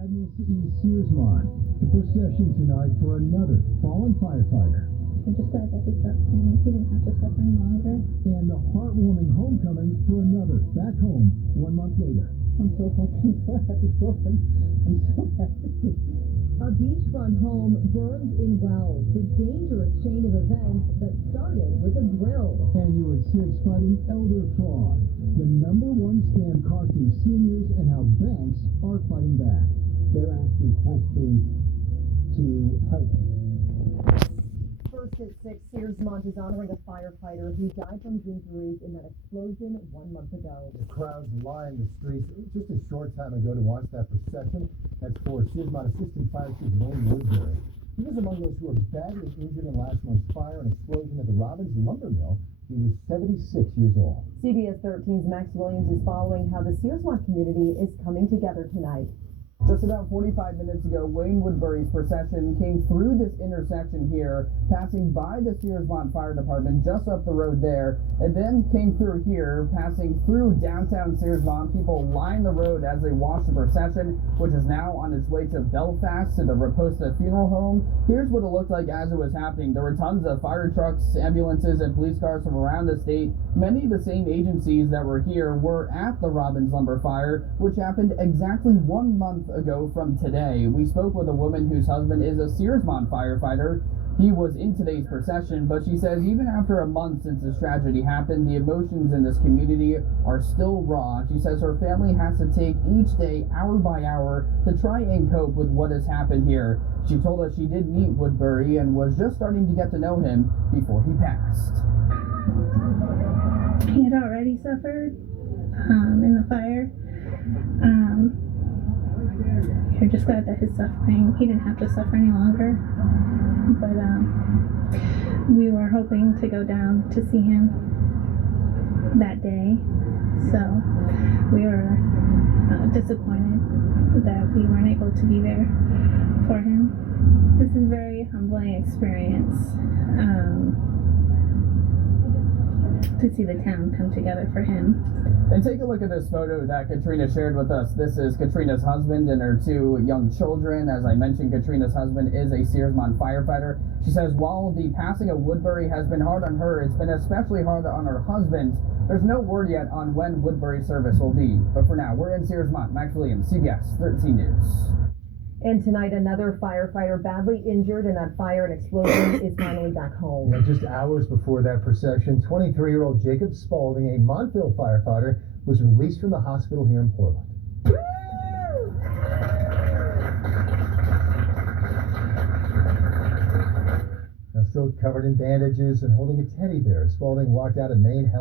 Sadness in Searsmont. The procession tonight for another fallen firefighter. We're just glad that his suffering, he didn't have to suffer any longer. And the heartwarming homecoming for another back home 1 month later. I'm so happy for him. I'm so happy. A beachfront home burned in Wells, the dangerous chain of events that started with a grill. And New at 6 fighting elder fraud, the #1 scam costing seniors and how banks are fighting back. They're asking questions to help. First at 6, Searsmont is honoring a firefighter who died from his injuries in that explosion 1 month ago. The crowds line the streets just a short time ago to watch that procession. That's for Searsmont Assistant Fire Chief Wayne Woodbury. He was among those who were badly injured in last month's fire and explosion at the Robbins Lumber Mill. He was 76 years old. CBS 13's Max Williams is following how the Searsmont community is coming together tonight. Just about 45 minutes ago, Wayne Woodbury's procession came through this intersection here, passing by the Searsmont Fire Department just up the road there, and then came through here, passing through downtown Searsmont. People lined the road as they watched the procession, which is now on its way to Belfast to the Raposa Funeral Home. Here's what it looked like as it was happening. There were tons of fire trucks, ambulances, and police cars from around the state. Many of the same agencies that were here were at the Robbins Lumber Fire, which happened exactly 1 month ago from today. We spoke with a woman whose husband is a Searsmont firefighter. He was in today's procession, but she says even after a month since this tragedy happened, the emotions in this community are still raw. She says her family has to take each day, hour by hour, to try and cope with what has happened here. She told us she did meet Woodbury and was just starting to get to know him before he passed. He had already suffered in the fire. We're just glad that his suffering, he didn't have to suffer any longer. But we were hoping to go down to see him that day. So we were disappointed that we weren't able to be there for him. This is a very humbling experience. To see the town come together for him. And take a look at this photo that Katrina shared with us. This is Katrina's husband and her 2 young children. As I mentioned, Katrina's husband is a Searsmont firefighter. She says while the passing of Woodbury has been hard on her, it's been especially hard on her husband. There's no word yet on when Woodbury's service will be. But for now, we're in Searsmont. Max Williams, CBS 13 News. And tonight, another firefighter badly injured in that fire and explosion is finally back home. Yeah, just hours before that procession, 23-year-old Jacob Spaulding, a Montville firefighter, was released from the hospital here in Portland. Now still covered in bandages and holding a teddy bear, Spaulding walked out of Maine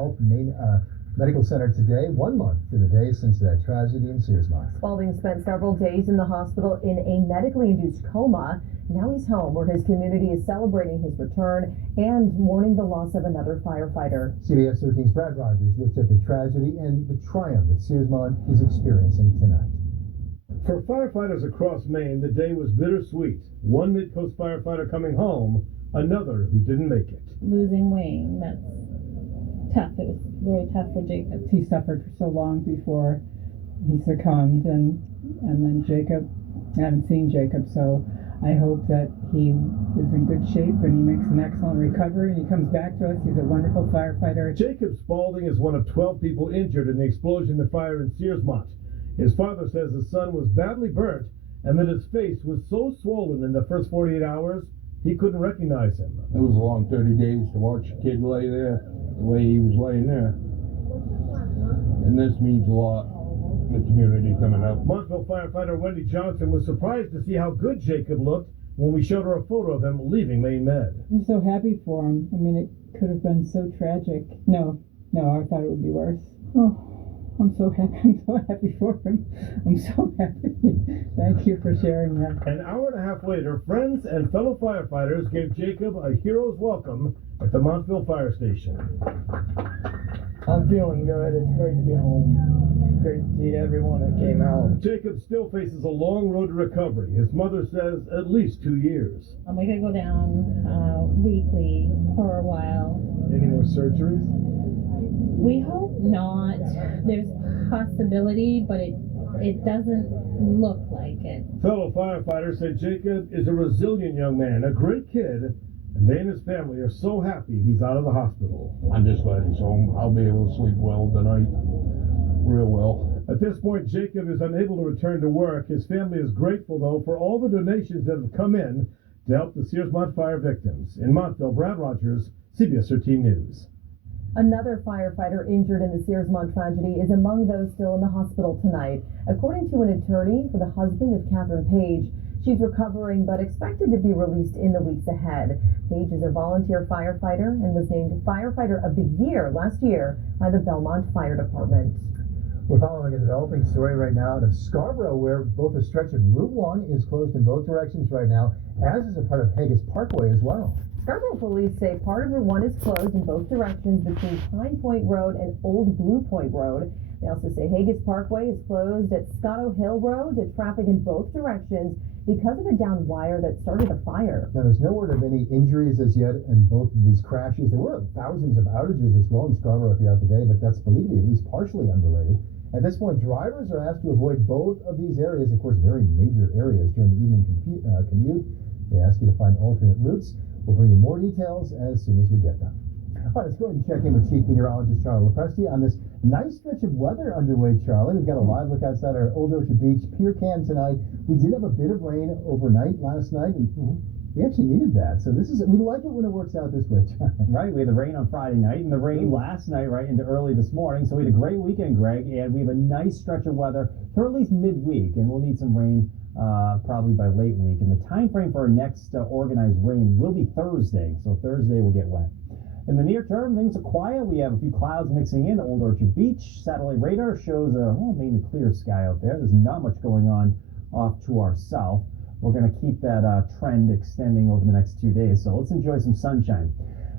Medical Center today, 1 month to the day since that tragedy in Searsmont. Spaulding spent several days in the hospital in a medically induced coma. Now he's home, where his community is celebrating his return and mourning the loss of another firefighter. CBS 13's Brad Rogers looked at the tragedy and the triumph that Searsmont is experiencing tonight. For firefighters across Maine, the day was bittersweet. One Mid-Coast firefighter coming home, another who didn't make it. Losing Wayne, that's tough. It was very tough for Jacob. He suffered for so long before he succumbed, and then Jacob, I haven't seen Jacob, so I hope that he is in good shape and he makes an excellent recovery and he comes back to us. He's a wonderful firefighter. Jacob Spaulding is one of 12 people injured in the explosion of fire in Searsmont. His father says his son was badly burnt and that his face was so swollen in the first 48 hours he couldn't recognize him. It was a long 30 days to watch a kid lay there the way he was laying there. And this means a lot. The community coming up. Montville firefighter Wendy Johnson was surprised to see how good Jacob looked when we showed her a photo of him leaving Maine Med. I'm so happy for him. I mean, it could have been so tragic. No, I thought it would be worse. Oh, I'm so happy. I'm so happy for him. I'm so happy. Thank you for sharing that. An hour and a half later, friends and fellow firefighters gave Jacob a hero's welcome at the Montville Fire Station. I'm feeling good. It's great to be home. Great to see everyone that came out. Jacob still faces a long road to recovery. His mother says at least 2 years. We could go down weekly for a while. Any more surgeries? We hope not. There's possibility, but it it doesn't look like it. Fellow firefighters say Jacob is a resilient young man, a great kid, and they and his family are so happy he's out of the hospital. I'm just glad he's home. I'll be able to sleep well tonight. Real well. At this point, Jacob is unable to return to work. His family is grateful, though, for all the donations that have come in to help the Searsmont fire victims. In Montville, Brad Rogers, CBS 13 News. Another firefighter injured in the Searsmont tragedy is among those still in the hospital tonight. According to an attorney for the husband of Catherine Page, she's recovering but expected to be released in the weeks ahead. Page is a volunteer firefighter and was named Firefighter of the Year last year by the Belmont Fire Department. We're following a developing story right now out of Scarborough, where both a stretch of Route 1 is closed in both directions right now, as is a part of Haggis Parkway as well. Scarborough police say part of Route 1 is closed in both directions between Pine Point Road and Old Blue Point Road. They also say Haggis Parkway is closed at Scotto Hill Road to traffic in both directions because of a downed wire that started a fire. Now, there's no word of any injuries as yet in both of these crashes. There were thousands of outages as well in Scarborough throughout the day, but that's believed to be at least partially unrelated. At this point, drivers are asked to avoid both of these areas, of course, very major areas during the evening commute. They ask you to find alternate routes. We'll bring you more details as soon as we get them. All right, let's go ahead and check in with Chief Meteorologist Charlie Lopresti on this nice stretch of weather underway, Charlie. We've got a live look outside our Old Orchard Beach Pier Cam tonight. We did have a bit of rain overnight last night, and we actually needed that. So we like it when it works out this way, Charlie. Right, we had the rain on Friday night and the rain last night right into early this morning. So we had a great weekend, Greg, and we have a nice stretch of weather for at least midweek, and we'll need some rain probably by late week. And the time frame for our next organized rain will be Thursday, so Thursday will get wet. In the near term, things are quiet. We have a few clouds mixing in. Old Orchard Beach satellite radar shows a mainly clear sky out there. There's not much going on off to our south. We're going to keep that trend extending over the next 2 days, so let's enjoy some sunshine.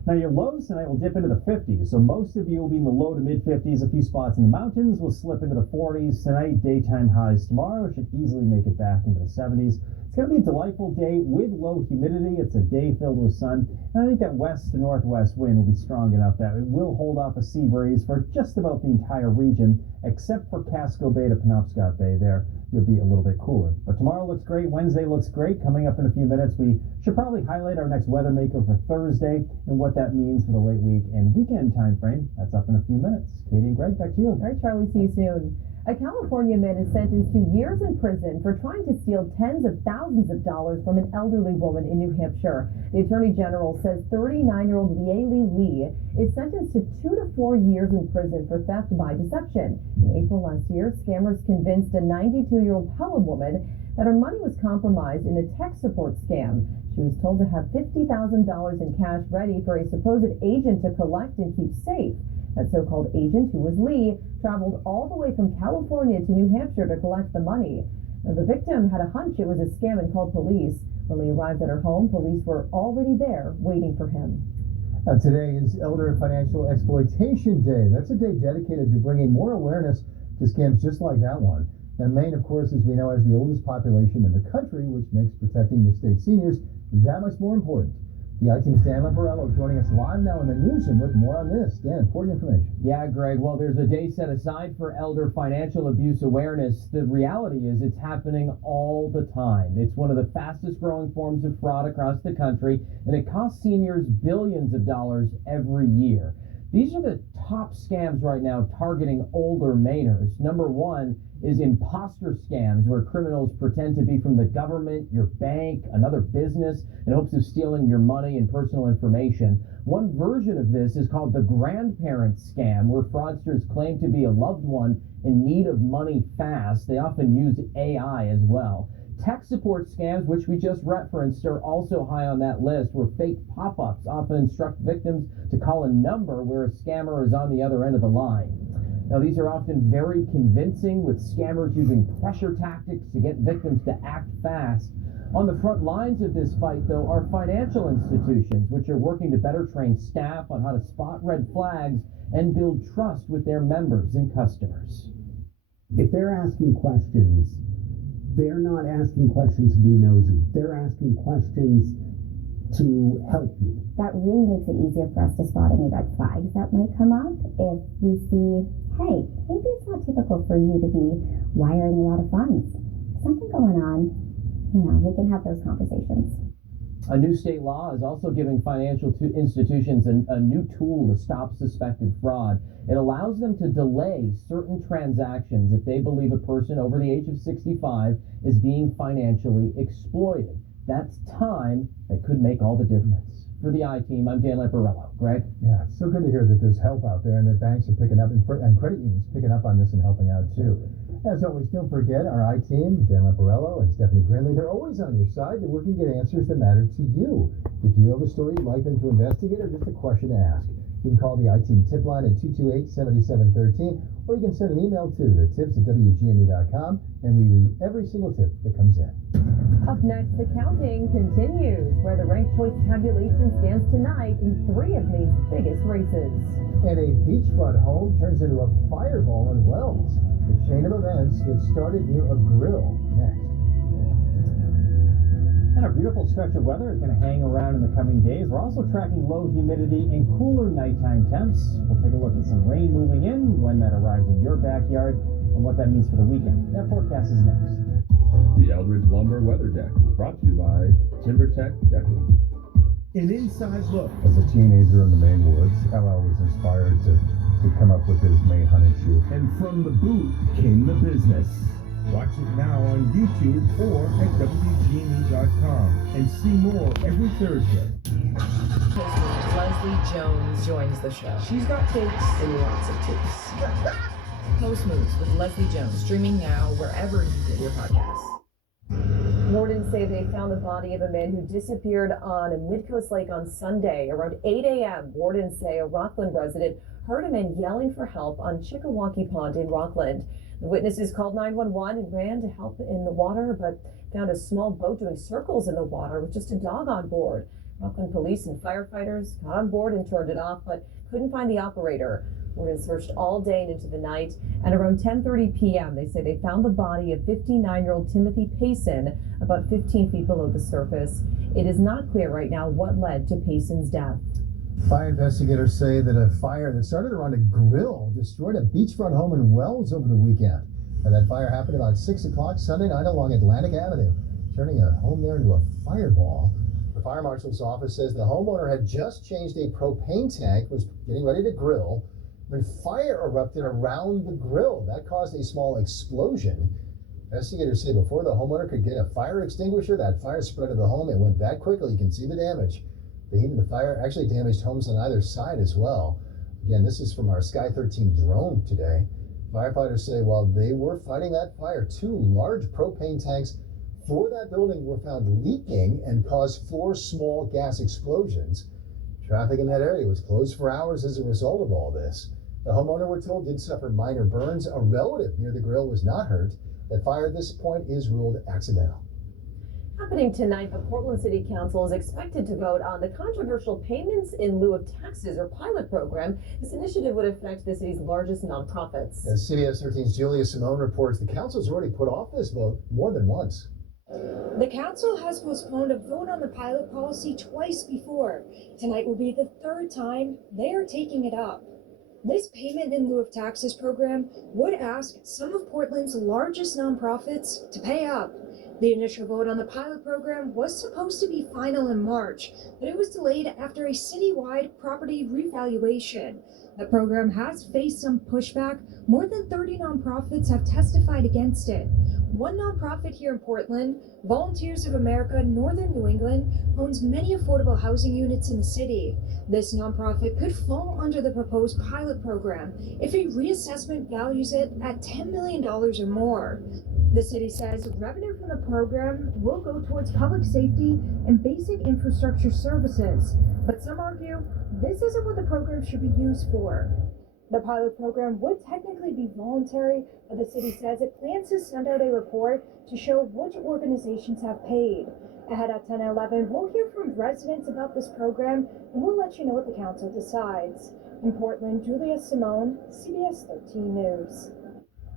Now, your lows tonight will dip into the 50s, so most of you will be in the low to mid-50s. A few spots in the mountains will slip into the 40s tonight. Daytime highs tomorrow should easily make it back into the 70s. It's going to be a delightful day with low humidity. It's a day filled with sun, and I think that west to northwest wind will be strong enough that it will hold off a sea breeze for just about the entire region, except for Casco Bay to Penobscot Bay. There, you'll be a little bit cooler. But tomorrow looks great. Wednesday looks great. Coming up in a few minutes, we should probably highlight our next weather maker for Thursday and what that means for the late week and weekend time frame. That's up in a few minutes. Katie and Greg, back to you. All right, Charlie, see you soon. A California man is sentenced to years in prison for trying to steal tens of thousands of dollars from an elderly woman in New Hampshire. The Attorney General says 39-year-old Lieli Lee is sentenced to 2 to 4 years in prison for theft by deception. In April last year, scammers convinced a 92-year-old Pelham woman that her money was compromised in a tech support scam. She was told to have $50,000 in cash ready for a supposed agent to collect and keep safe. That so-called agent, who was Lee, traveled all the way from California to New Hampshire to collect the money. Now, the victim had a hunch it was a scam and called police. When Lee arrived at her home, police were already there waiting for him. Today is Elder Financial Exploitation Day. That's a day dedicated to bringing more awareness to scams just like that one. And Maine, of course, as we know, has the oldest population in the country, which makes protecting the state seniors that much more important. The I-Team's Dan Lamparello joining us live now in the newsroom with more on this. Dan, important information. Yeah, Greg. Well, there's a day set aside for elder financial abuse awareness. The reality is it's happening all the time. It's one of the fastest growing forms of fraud across the country, and it costs seniors billions of dollars every year. These are the top scams right now targeting older Mainers. Number one is imposter scams, where criminals pretend to be from the government, your bank, another business, in hopes of stealing your money and personal information. One version of this is called the grandparent scam, where fraudsters claim to be a loved one in need of money fast. They often use AI as well. Tech support scams, which we just referenced, are also high on that list, where fake pop-ups often instruct victims to call a number where a scammer is on the other end of the line. Now, these are often very convincing, with scammers using pressure tactics to get victims to act fast. On the front lines of this fight, though, are financial institutions, which are working to better train staff on how to spot red flags and build trust with their members and customers. If they're asking questions, they're not asking questions to be nosy. They're asking questions to help you. That really makes it easier for us to spot any red flags that might come up if we see, hey, maybe it's not typical for you to be wiring a lot of funds. Something going on, we can have those conversations. A new state law is also giving financial institutions a new tool to stop suspected fraud. It allows them to delay certain transactions if they believe a person over the age of 65 is being financially exploited. That's time that could make all the difference. For the I-Team, I'm Dan Lamparello. Greg? Yeah, it's so good to hear that there's help out there and that banks are picking up and credit unions picking up on this and helping out too. As always, don't forget our I-Team, Dan Lamparello and Stephanie Grinley. They're always on your side. They're working to get answers that matter to you. If you have a story you'd like them to investigate or just a question to ask, you can call the I-Team tip line at 228-7713, or you can send an email to the tips@wgme.com, and we read every single tip that comes in. Up next, the counting continues, where the ranked choice tabulation stands tonight in 3 of Maine's biggest races. And a beachfront home turns into a fireball in Wells. The chain of events that started near a grill. Next. And a beautiful stretch of weather is going to hang around in the coming days. We're also tracking low humidity and cooler nighttime temps. We'll take a look at some rain moving in, when that arrives in your backyard, and what that means for the weekend. That forecast is next. The Eldridge Lumber Weather Deck is brought to you by TimberTech Decking. An inside look. As a teenager in the Maine woods, LL was inspired to come up with his Maine hunting shoe. And from the booth came the business. Watch it now on YouTube or at wgme.com and see more every Thursday. Leslie Jones joins the show. She's got takes and lots of takes. Post Moves with Leslie Jones, streaming now wherever you get your podcasts. Wardens say they found the body of a man who disappeared on a Midcoast Lake on Sunday. Around 8 a.m., wardens say a Rockland resident heard a man yelling for help on Chickawaukee Pond in Rockland. The witnesses called 911 and ran to help in the water, but found a small boat doing circles in the water with just a dog on board. Rockland police and firefighters got on board and turned it off, but couldn't find the operator. Wardens searched all day and into the night, and around 10:30 p.m. they say they found the body of 59-year-old Timothy Payson about 15 feet below the surface. It is not clear right now what led to Payson's death. Fire investigators say that a fire that started around a grill destroyed a beachfront home in Wells over the weekend. And that fire happened about 6 o'clock Sunday night along Atlantic Avenue, turning a home there into a fireball. The fire marshal's office says the homeowner had just changed a propane tank, was getting ready to grill, when fire erupted around the grill. That caused a small explosion. Investigators say before the homeowner could get a fire extinguisher, that fire spread to the home. It went that quickly. You can see the damage. The heat of the fire actually damaged homes on either side as well. Again, this is from our Sky 13 drone today. Firefighters say while they were fighting that fire, 2 large propane tanks for that building were found leaking and caused 4 small gas explosions. Traffic in that area was closed for hours as a result of all this. The homeowner, we're told, did suffer minor burns. A relative near the grill was not hurt. That fire at this point is ruled accidental. Happening tonight, the Portland City Council is expected to vote on the controversial payments in lieu of taxes or pilot program. This initiative would affect the city's largest nonprofits. As CBS 13's Julia Simone reports, the council's already put off this vote more than once. The council has postponed a vote on the pilot policy twice before. Tonight will be the 3rd time they are taking it up. This payment in lieu of taxes program would ask some of Portland's largest nonprofits to pay up. The initial vote on the pilot program was supposed to be final in March, but it was delayed after a citywide property revaluation. The program has faced some pushback. More than 30 nonprofits have testified against it. One nonprofit here in Portland, Volunteers of America Northern New England, owns many affordable housing units in the city. This nonprofit could fall under the proposed pilot program if a reassessment values it at $10 million or more. The city says revenue from the program will go towards public safety and basic infrastructure services, but some argue this isn't what the program should be used for. The pilot program would technically be voluntary, but the city says it plans to send out a report to show which organizations have paid. Ahead at 10:11, we'll hear from residents about this program, and we'll let you know what the council decides. In Portland, Julia Simone, CBS 13 News.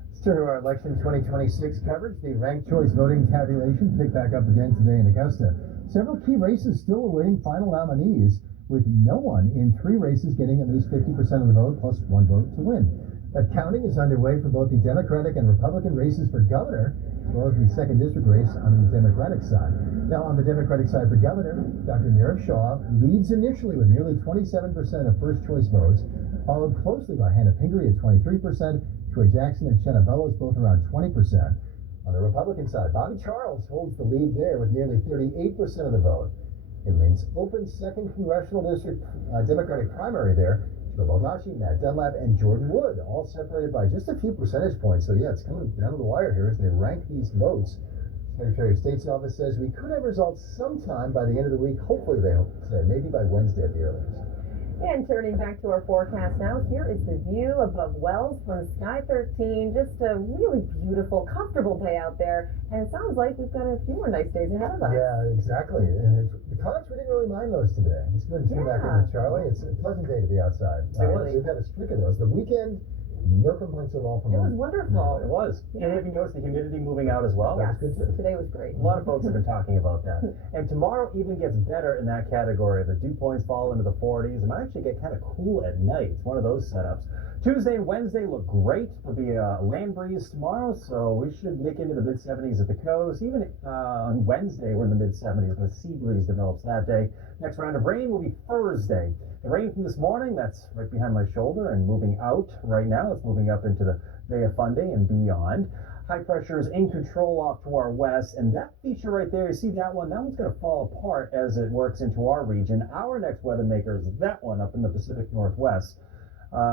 Let's turn to our election 2026 coverage. The ranked choice voting tabulation picked back up again today in Augusta. Several key races still awaiting final nominees, with no one in 3 races getting at least 50% of the vote plus 1 vote to win. That counting is underway for both the Democratic and Republican races for governor, as well as the 2nd district race on the Democratic side. Now, on the Democratic side for governor, Dr. Nirav Shah leads initially with nearly 27% of first-choice votes, followed closely by Hannah Pingree at 23%, Troy Jackson and Shanna Bellows both around 20%. On the Republican side, Bobby Charles holds the lead there with nearly 38% of the vote. It remains open 2nd Congressional District Democratic primary there. Joe Baldacci, Matt Dunlap, and Jordan Wood, all separated by just a few percentage points. So, yeah, it's coming down to the wire here as they rank these votes. Secretary of State's office says we could have results sometime by the end of the week. Hopefully, they say maybe by Wednesday at the earliest. And turning back to our forecast now, here is the view above Wells from Sky 13. Just a really beautiful, comfortable day out there. And it sounds like we've got a few more nice days ahead of us. Yeah, exactly. And the clouds, we didn't really mind those today. Let's go ahead and turn back over to Charlie. It's a pleasant day to be outside. We've had a streak of those. The weekend, no complaints at all from It was wonderful. It was. And have you noticed the humidity moving out as well? Yes, today was great. A lot of folks have been talking about that. And tomorrow even gets better in that category. The dew points fall into the 40s. It might actually get kind of cool at night. It's one of those setups. Tuesday and Wednesday look great. There'll be a land breeze tomorrow, so we should make into the mid-70s at the coast. Even on Wednesday, we're in the mid-70s, but a sea breeze develops that day. Next round of rain will be Thursday. The rain from this morning, that's right behind my shoulder and moving out right now. It's moving up into the Bay of Fundy and beyond. High pressure is in control off to our west, and that feature right there, you see that one? That one's going to fall apart as it works into our region. Our next weather maker is that one up in the Pacific Northwest.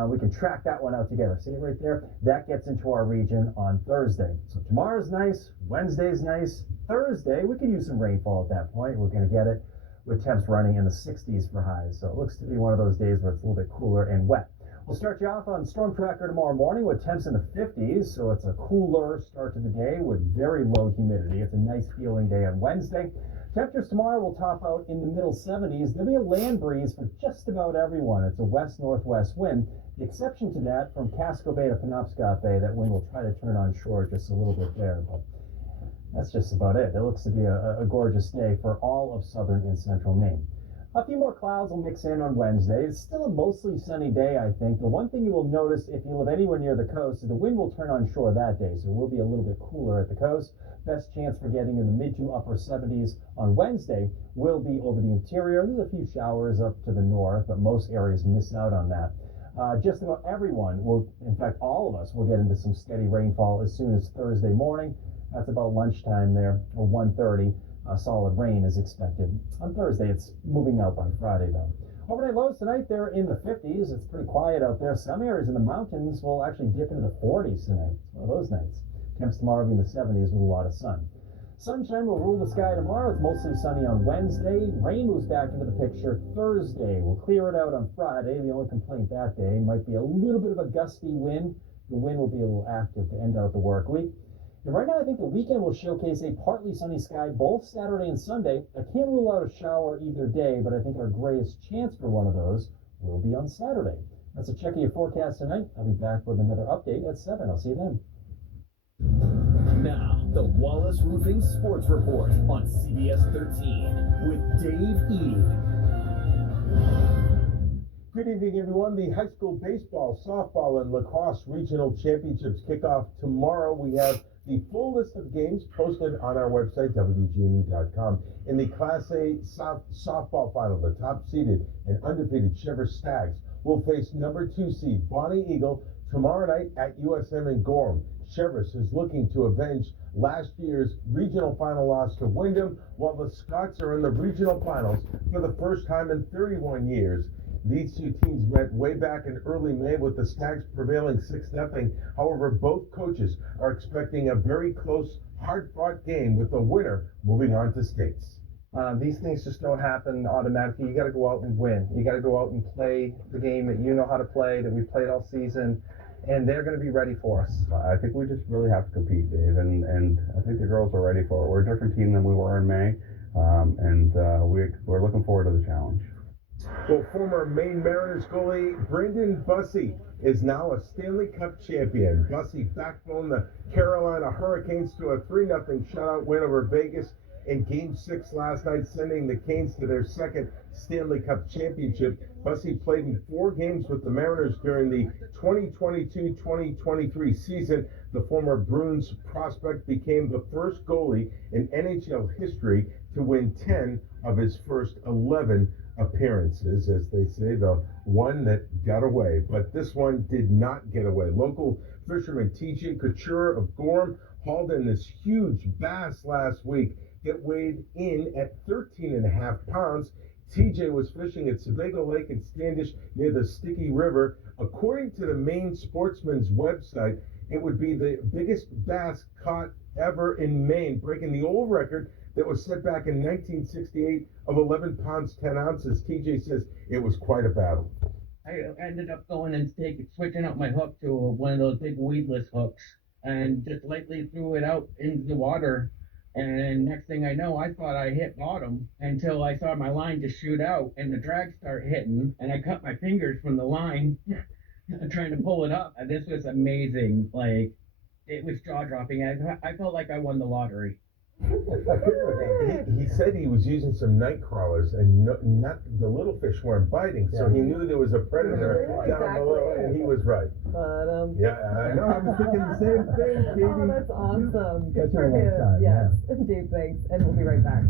We can track that one out together. See it right there? That gets into our region on Thursday. So tomorrow's nice, Wednesday's nice. Thursday, we could use some rainfall at that point. We're going to get it with temps running in the 60s for highs. So it looks to be one of those days where it's a little bit cooler and wet. We'll start you off on Storm Tracker tomorrow morning with temps in the 50s. So it's a cooler start to the day with very low humidity. It's a nice feeling day on Wednesday. Temperatures tomorrow will top out in the middle 70s. There'll be a land breeze for just about everyone. It's a west-northwest wind. The exception to that from Casco Bay to Penobscot Bay, that wind will try to turn on shore just a little bit there. But that's just about it. It looks to be a gorgeous day for all of southern and central Maine. A few more clouds will mix in on Wednesday. It's still a mostly sunny day, I think. The one thing you will notice if you live anywhere near the coast is the wind will turn on shore that day, so it will be a little bit cooler at the coast. Best chance for getting in the mid to upper 70s on Wednesday will be over the interior. There's a few showers up to the north, but most areas miss out on that. Just about everyone will, in fact, all of us will get into some steady rainfall as soon as Thursday morning. That's about lunchtime there, or 1:30. Solid rain is expected. On Thursday, it's moving out by Friday, though. Overnight lows tonight, they're in the 50s. It's pretty quiet out there. Some areas in the mountains will actually dip into the 40s tonight. It's one of those nights. Temps tomorrow will be in the 70s with a lot of sun. Sunshine will rule the sky tomorrow. It's mostly sunny on Wednesday. Rain moves back into the picture Thursday. We'll clear it out on Friday. The only complaint that day might be a little bit of a gusty wind. The wind will be a little active to end out the work week. And right now, I think the weekend will showcase a partly sunny sky both Saturday and Sunday. I can't rule out a shower either day, but I think our greatest chance for one of those will be on Saturday. That's a check of your forecast tonight. I'll be back with another update at 7. I'll see you then. Now, the Wallace Roofing Sports Report on CBS 13 with Dave Ede. Good evening, everyone. The high school baseball, softball, and lacrosse regional championships kick off tomorrow. We have the full list of games posted on our website, wgme.com. In the Class A softball final, the top-seeded and undefeated Cheverus Stags will face number 2 seed Bonnie Eagle tomorrow night at USM in Gorham. Cheverus is looking to avenge last year's regional final loss to Wyndham, while the Scots are in the regional finals for the first time in 31 years. These two teams met way back in early May with the Stags prevailing 6-0. However, both coaches are expecting a very close, hard-fought game with the winner moving on to states. These things just don't happen automatically. You got to go out and win. You got to go out and play the game that you know how to play, that we've played all season, and they're going to be ready for us. I think we just really have to compete, Dave, and I think the girls are ready for it. We're a different team than we were in May, and we're looking forward to the challenge. Well, former Maine Mariners goalie Brendan Bussey is now a Stanley Cup champion. Bussey backboned the Carolina Hurricanes to a 3-0 shutout win over Vegas in Game 6 last night, sending the Canes to their second Stanley Cup championship. Bussey played in 4 games with the Mariners during the 2022-2023 season. The former Bruins prospect became the first goalie in NHL history to win 10 of his first 11 appearances, as they say, the one that got away. But this one did not get away. Local fisherman TJ Couture of Gorham hauled in this huge bass last week that weighed in at 13.5 pounds. TJ was fishing at Sebago Lake in Standish near the Sticky River. According to the Maine Sportsman's website, it would be the biggest bass caught ever in Maine, breaking the old record that was set back in 1968 of 11 pounds 10 ounces. TJ says it was quite a battle. I ended up going and switching out my hook to one of those big weedless hooks, and just lightly threw it out into the water. And next thing I know, I thought I hit bottom until I saw my line just shoot out and the drag start hitting, and I cut my fingers from the line trying to pull it up. And this was amazing. Like, it was jaw dropping. I felt like I won the lottery. He said he was using some night crawlers, and not the little fish weren't biting, so he knew there was a predator down below, and he was right. Yeah, I know. I was thinking the same thing, Katie. Oh, that's awesome. Good That's for a long him. time, Yes. Dave, thanks. And we'll be right back.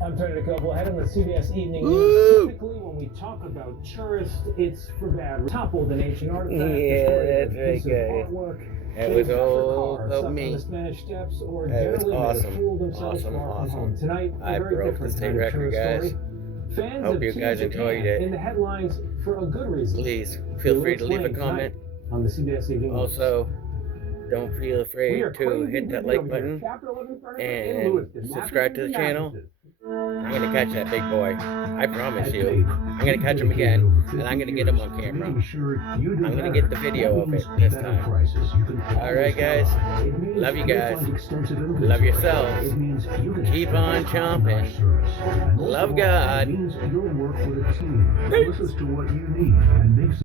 I'm Tony DeCoble, ahead on the CBS Evening News. Typically, when we talk about tourists, it's for bad. Toppled an ancient artifact. Yeah, that's very good. That was all me. That was awesome. Tonight, I broke the state record, guys. Hope you guys enjoyed it. In the headlines for a good reason. Please feel free to leave a comment. On the CBS Evening News. Also, don't feel afraid to hit that like button and subscribe to the channel. I'm going to catch that big boy. I promise you. I'm going to catch him again, and I'm going to get him on camera. I'm going to get the video of it this time. Alright, guys. Love you guys. Love yourselves. Keep on chomping. Love God.